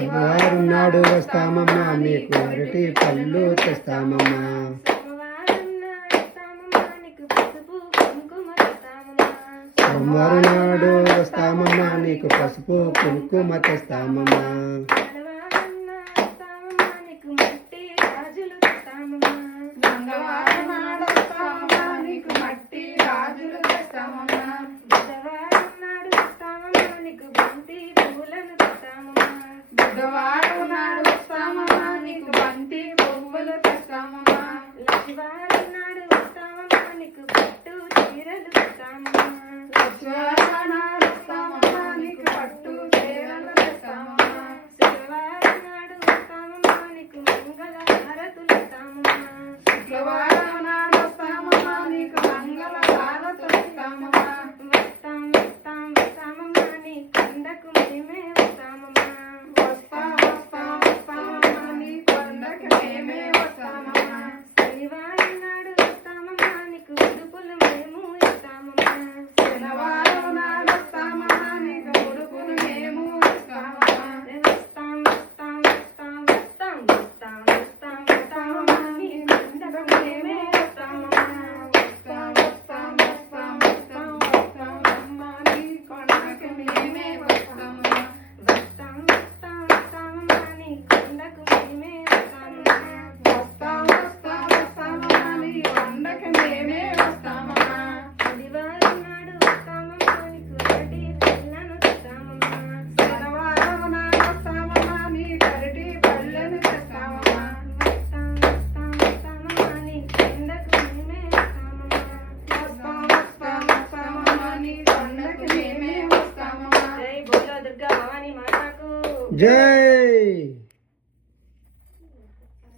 శనివారం నాడు వస్తామమ్మా మీకు అరటి పళ్ళు తెస్తామమ్మా. సోమవారం నాడు వస్తామమ్మా నీకు పసుపు కుంకుమ తెస్తామమ్మా. బుధవారం నాడు వస్తామమ్మా నీకు బంతి పువ్వులు తెస్తామమ్మా. లక్ష్మీవారం నాడు వస్తామమ్మా నీకు పట్టు చీరలు తెస్తామమ్మా. లక్ష్మీవారం నాడు వస్తామమ్మా నీకు పట్టు చీరలు తెస్తామమ్మా. శుక్రవారం నాడు వస్తామమ్మా నీకు మంగళ హారతులు ఇస్తామమ్మా. శుక్రవారం నాడు వస్తామమ్మా నీకు మంగళ హారతులు ఇస్తామమ్మా. వస్తామమ్మా నీ కొండకు మేమే వస్తామమ్మా. శనివారం నాడు వస్తామమ్మా నీకు ఉడుపులు మేము ఇస్తామమ్మా. శనివారం నాడు వస్తామమ్మా నీకు ఉడుపులు మేము ఇస్తామమ్మా. వస్తామమ్మా నీ కొండకు మేమే వస్తామమ్మా. వస్తామమ్మా నీ కొండకి మేమే వస్తామమ్మా. వస్తామమ్మా నీ కొండకు మేమే వస్తామమ్మా. వస్తామమ్మా నీ కొండకి మేమే వస్తామమ్మా. శనివారం నాడు వస్తామమ్మా నీకు అరటి పళ్ళను తెస్తామమ్మా. శనివారం నాడు వస్తామమ్మా నీ అరటి పళ్ళను తెస్తామమ్మా. వస్తామమ్మా నీ కొండకు మేమే వస్తామమ్మా. వస్తామమ్మా నీ కొండకి మేమే వస్తామమ్మా. జై బోలో దుర్గా భవానీ మాతాకు. జై.